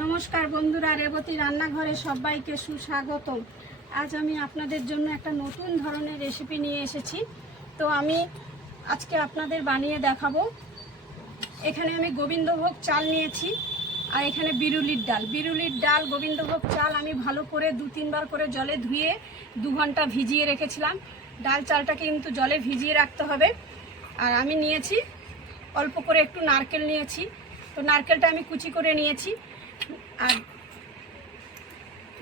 নমস্কার বন্ধুরা, রেবতী রান্নাঘরে সবাইকে সুস্বাগতম। আজ আমি আপনাদের জন্য একটা নতুন ধরনের রেসিপি নিয়ে এসেছি। তো আমি আজকে আপনাদের বানিয়ে দেখাবো। এখানে আমি গোবিন্দভোগ চাল নিয়েছি, আর এখানে বিরুলির ডাল গোবিন্দভোগ চাল আমি ভালো করে 2-3 বার করে জলে ধুয়ে 2 ঘন্টা ভিজিয়ে রেখেছিলাম। ডাল চালটাকে কিন্তু জলে ভিজিয়ে রাখতে হবে। আর আমি নিয়েছি অল্প করে একটু নারকেল নিয়েছি। তো নারকেলটা আমি কুচি করে নিয়েছি, আর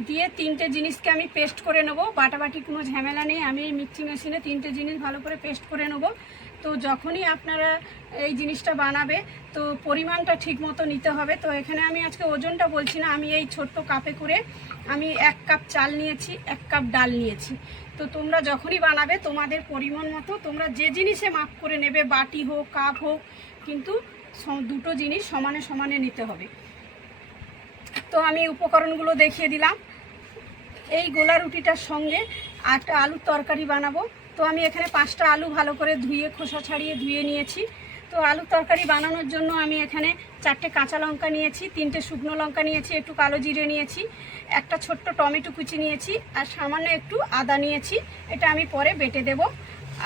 দিয়ে 3টে জিনিসকে আমি পেস্ট করে নেব। বাটাবাটি কোনো ঝামেলা নেই, আমি এই মিক্সি মেশিনে 3টে জিনিস ভালো করে পেস্ট করে নেব। তো যখনই আপনারা এই জিনিসটা বানাবে তো পরিমাণটা ঠিক মতো নিতে হবে। তো এখানে আমি আজকে ওজনটা বলছি না, আমি এই ছোট্ট কাপে করে আমি 1 কাপ চাল নিয়েছি, 1 কাপ ডাল নিয়েছি। তো তোমরা যখনই বানাবে তোমাদের পরিমাণ মতো তোমরা যে জিনিসে মাপ করে নেবে, বাটি হোক কাপ হোক, কিন্তু দুটো জিনিস সমানে সমানে নিতে হবে। তো আমি উপকরণগুলো দেখিয়ে দিলাম। এই গোলা রুটিটার সঙ্গে একটা আলুর তরকারি বানাবো। তো আমি এখানে 5টা আলু ভালো করে ধুয়ে খোসা ছাড়িয়ে ধুয়ে নিয়েছি। তো আলুর তরকারি বানানোর জন্য আমি এখানে 4টে কাঁচা লঙ্কা নিয়েছি, 3টে শুকনো লঙ্কা নিয়েছি, একটু কালো জিরে নিয়েছি, একটা ছোট্ট টমেটো কুচি নিয়েছি, আর সামান্য একটু আদা নিয়েছি। এটা আমি পরে বেটে দেব।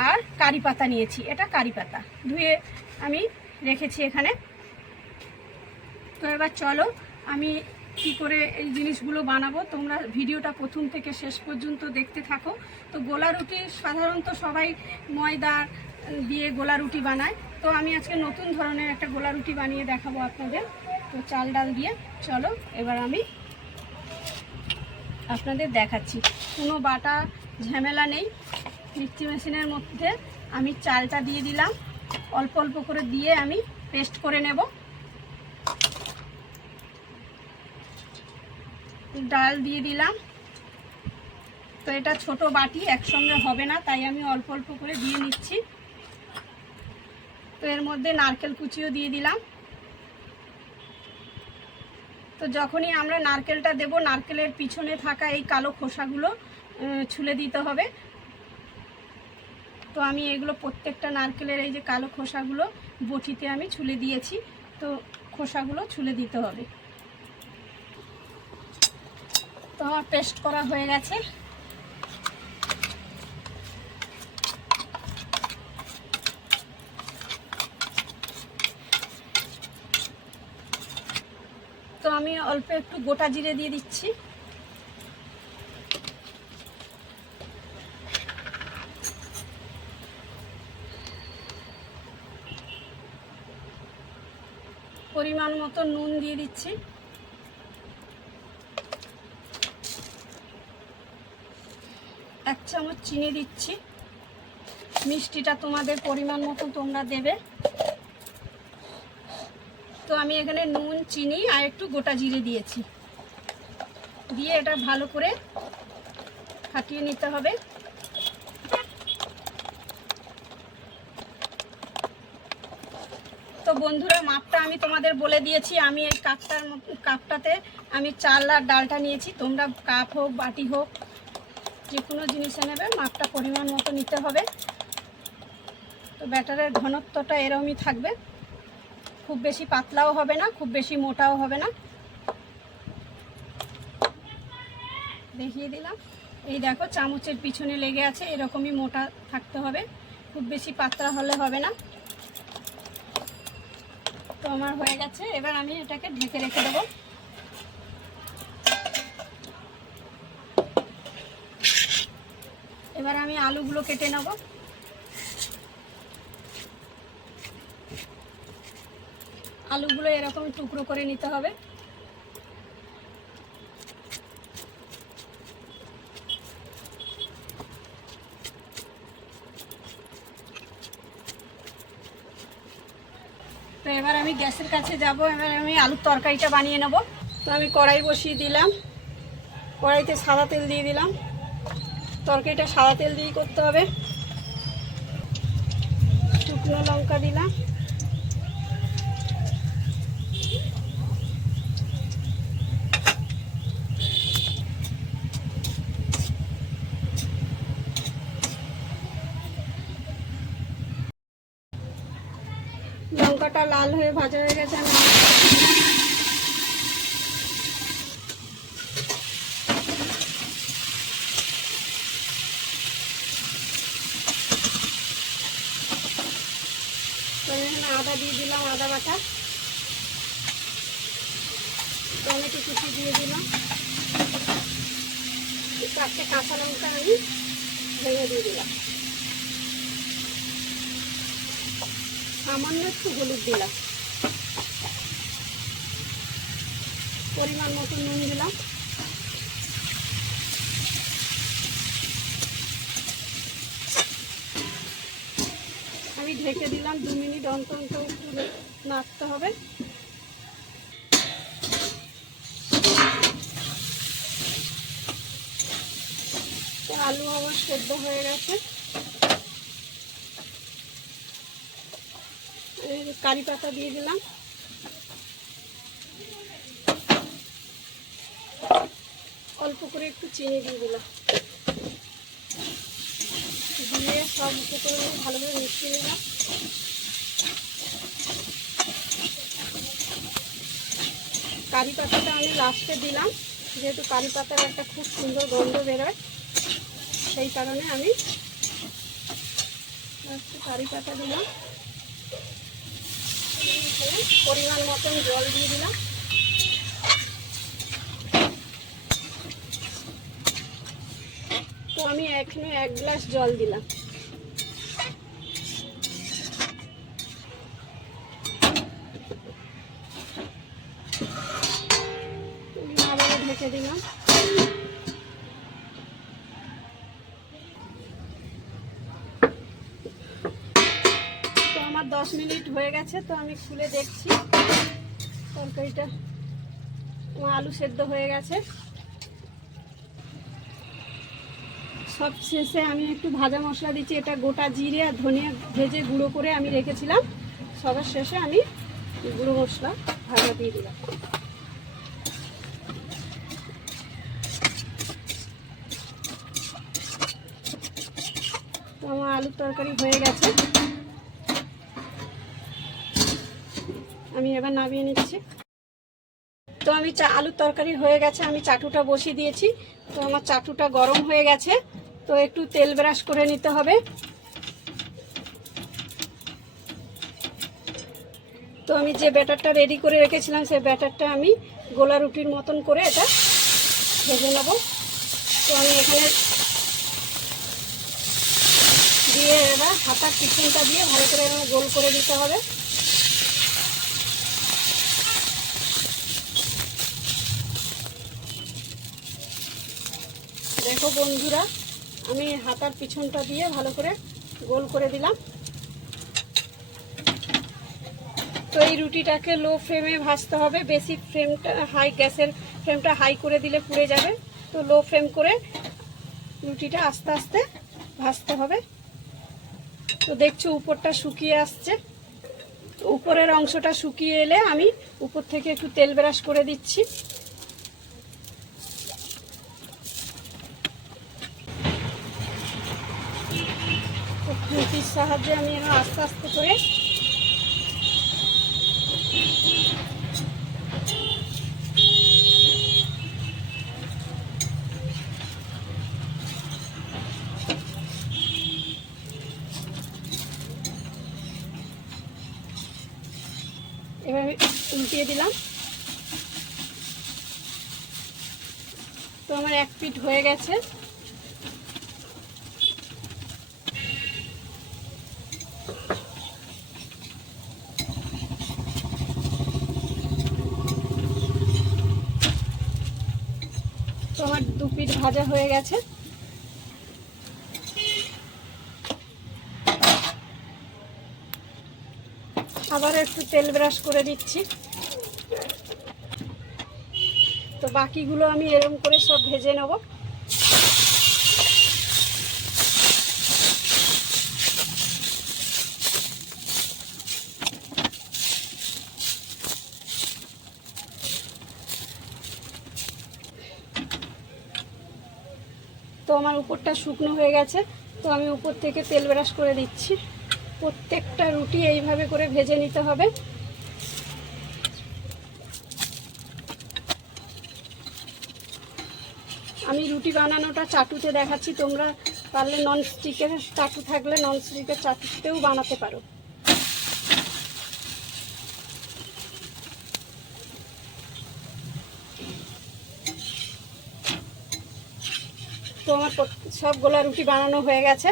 আর কারি পাতা নিয়েছি, এটা কারি পাতা ধুয়ে আমি রেখেছি এখানে। তো এবার চলো আমি কি করে এই জিনিসগুলো বানাবো, তোমরা ভিডিওটা প্রথম থেকে শেষ পর্যন্ত দেখতে থাকো। তো গোলা রুটি সাধারণত সবাই ময়দা দিয়ে গোলা রুটি বানায়, তো আমি আজকে নতুন ধরনের একটা গোলা রুটি বানিয়ে দেখাবো আপনাদের। তো চাল ডাল দিয়ে চলো এবার আমি আপনাদের দেখাচ্ছি। কোনো বাটা ঝামেলা নেই, মিক্সি মেশিনের মধ্যে আমি চালটা দিয়ে দিলাম, অল্প অল্প করে দিয়ে আমি পেস্ট করে নেব। ডাল দিয়ে দিলাম। তো এটা ছোট বাটি, একসঙ্গে হবে না, তাই আমি অল্প অল্প করে দিয়ে নিচ্ছি। তো এর মধ্যে নারকেল কুচিও দিয়ে দিলাম। তো যখনই আমরা নারকেলটা দেব, নারকেলের পিছনে থাকা এই কালো খোসাগুলো ছুলে দিতে হবে। তো আমি এগুলো প্রত্যেকটা নারকেলের এই যে কালো খোসাগুলো বটিতে আমি ছুলে দিয়েছি। তো খোসাগুলো ছুলে দিতে হবে। তো আমার পেস্ট করা হয়ে গেছে। তো আমি অল্প একটু গোটা জিরে দিয়ে দিচ্ছি। পরিমাণ মতো নুন দিয়ে দিচ্ছি। 1 চামচ চিনি দিচ্ছি। মিষ্টিটা তোমাদের পরিমাণ মতো তোমরা দেবে। তো আমি এখানে নুন, চিনি আর একটু গোটা জিরে দিয়েছি, দিয়ে এটা ভালো করে ফাটিয়ে নিতে হবে। তো বন্ধুরা, মাপটা আমি তোমাদের বলে দিয়েছি। আমি এই কাপটাতে আমি চাল আর ডালটা নিয়েছি। তোমরা কাপ হোক বাটি হোক যে কোনো জিনিসে নেবে, মাপটা পরিমাণ মতো নিতে হবে। তো ব্যাটারের ঘনত্বটা এরকমই থাকবে, খুব বেশি পাতলাও হবে না, খুব বেশি মোটাও হবে না। দেখিয়ে দিলাম, এই দেখো চামচের পিছনে লেগে আছে, এরকমই মোটা থাকতে হবে, খুব বেশি পাতলা হলে হবে না। তো আমার হয়ে গেছে, এবার আমি এটাকে ঢেকে রেখে দেবো। এবার আমি আলুগুলো কেটে নেব। আলুগুলো এরকম টুকরো করে নিতে হবে। তো এবার আমি গ্যাসের কাছে যাব। এবার আমি আলুর তরকারিটা বানিয়ে নেব। তো আমি কড়াই বসিয়ে দিলাম, কড়াইতে সাদা তেল দিয়ে দিলাম। তরকারিটা সাদা তেল দিয়েই করতে হবে। শুকনো লঙ্কা দিলাম, লঙ্কাটা লাল হয়ে ভাজা হয়ে গেছে। আমি আদা বাটা, টমেটো কুচি দিয়ে দিলাম, 4টে কাঁচা লঙ্কা আমি ভেঙে দিয়ে দিলাম, সামান্য একটু হলুদ দিলাম, পরিমাণ মতো নুন দিলাম। আমি ঢেকে দিলাম, 2 মিনিট অন্তর অন্তর একটু নাড়তে হবে। তো আলু আমার সেদ্ধ হয়ে গেছে। কারি পাতা দিয়ে দিলাম, অল্প করে একটু চিনি দিয়ে দিলাম, দিয়ে সব উপকরণ ভালোভাবে মিশিয়ে নিলাম। কারি পাতাটা আমি লাস্টে দিলাম, যেহেতু কারি পাতার একটা খুব সুন্দর গন্ধ বেরোয়, সেই কারণে আমি লাস্টে কারি পাতা দিলাম। পরিমাণ মতন জল দিয়ে দিলাম। তো আমি এখানে 1 গ্লাস জল দিলাম। আবারও ঢেকে দিলাম। তো আমার 10 মিনিট হয়ে গেছে। তো আমি খুলে দেখছি তরকারিটা, আমার আলু সেদ্ধ হয়ে গেছে। সব শেষে আমি একটু ভাজা মশলা দিচ্ছি, এটা গোটা জিরে আর ধনিয়া ভেজে গুঁড়ো করে আমি রেখেছিলাম। সবার শেষে আমি গুঁড়ো মশলা ভাজা দিয়ে দিলাম। তো আমার আলুর তরকারি হয়ে গেছে, আমি এবার নামিয়ে নিচ্ছি। তো আমি আলুর তরকারি হয়ে গেছে, আমি চাটুটা বসিয়ে দিয়েছি। তো আমার চাটুটা গরম হয়ে গেছে, তো একটু তেল ব্রাশ করে নিতে হবে। তো আমি যে ব্যাটারটা রেডি করে রেখেছিলাম, সেই ব্যাটারটা আমি গোলা রুটির মতন করে এটা ভেজে নেব। তো আমি এখানে দিয়ে এবার হাতার পিছনটা দিয়ে ভালো করে গোল করে দিতে হবে। দেখো বন্ধুরা, আমি হাতার পিছনটা দিয়ে ভালো করে গোল করে দিলাম। তো এই রুটিটাকে লো ফ্লেমে ভাজতে হবে, বেশি ফ্লেমটা গ্যাসের ফ্লেমটা হাই করে দিলে পুড়ে যাবে। তো লো ফ্লেম করে রুটিটা আস্তে আস্তে ভাজতে হবে। তো দেখছো উপরটা শুকিয়ে আসছে। উপরের অংশটা শুকিয়ে এলে আমি উপর থেকে একটু তেল ব্রাশ করে দিচ্ছি। খুন্তির সাহায্যে আমি আস্তে আস্তে করে এভাবে উল্টিয়ে দিলাম। তো আমার 1 পিঠ হয়ে গেছে। তো আমার 2 পিঠ ভাজা হয়ে গেছে। আবার একটু তেল ব্রাশ করে দিচ্ছি। তো বাকিগুলো আমি এরকম করে সব ভেজে নেব। তো আমার উপরটা শুকনো হয়ে গেছে, তো আমি উপর থেকে তেল ব্রাশ করে দিচ্ছি। প্রত্যেকটা রুটি এইভাবে করে ভেজে নিতে হবে। আমি রুটি বানানোটা চাটুতে দেখাচ্ছি, তোমরা পারলে ননস্টিকের চাটু থাকলে ননস্টিকের চাটুতেও বানাতে পারো। তো আমার সব গোলা রুটি বানানো হয়ে গেছে।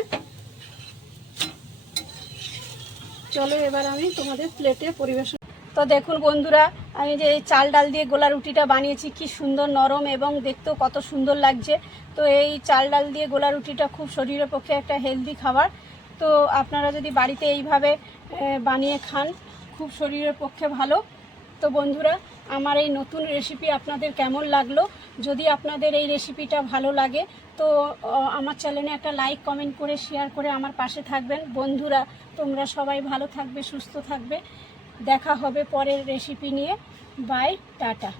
চলো এবার আমি তোমাদের প্লেটে পরিবেশন। তো দেখুন বন্ধুরা, আমি যে এই চাল ডাল দিয়ে গোলা রুটিটা বানিয়েছি, কি সুন্দর নরম এবং দেখতেও কত সুন্দর লাগছে। তো এই চাল ডাল দিয়ে গোলা রুটিটা খুব শরীরের পক্ষে একটা হেলদি খাবার। তো আপনারা যদি বাড়িতে এইভাবে বানিয়ে খান, খুব শরীরের পক্ষে ভালো। তো বন্ধুরা, আমার এই নতুন রেসিপি আপনাদের কেমন লাগলো? যদি আপনাদের এই রেসিপিটা ভালো লাগে তো আমার চ্যানেলে একটা লাইক কমেন্ট করে শেয়ার করে আমার পাশে থাকবেন। বন্ধুরা, তোমরা সবাই ভালো থাকবে, সুস্থ থাকবে। দেখা হবে পরের রেসিপি নিয়ে। Bye, tata.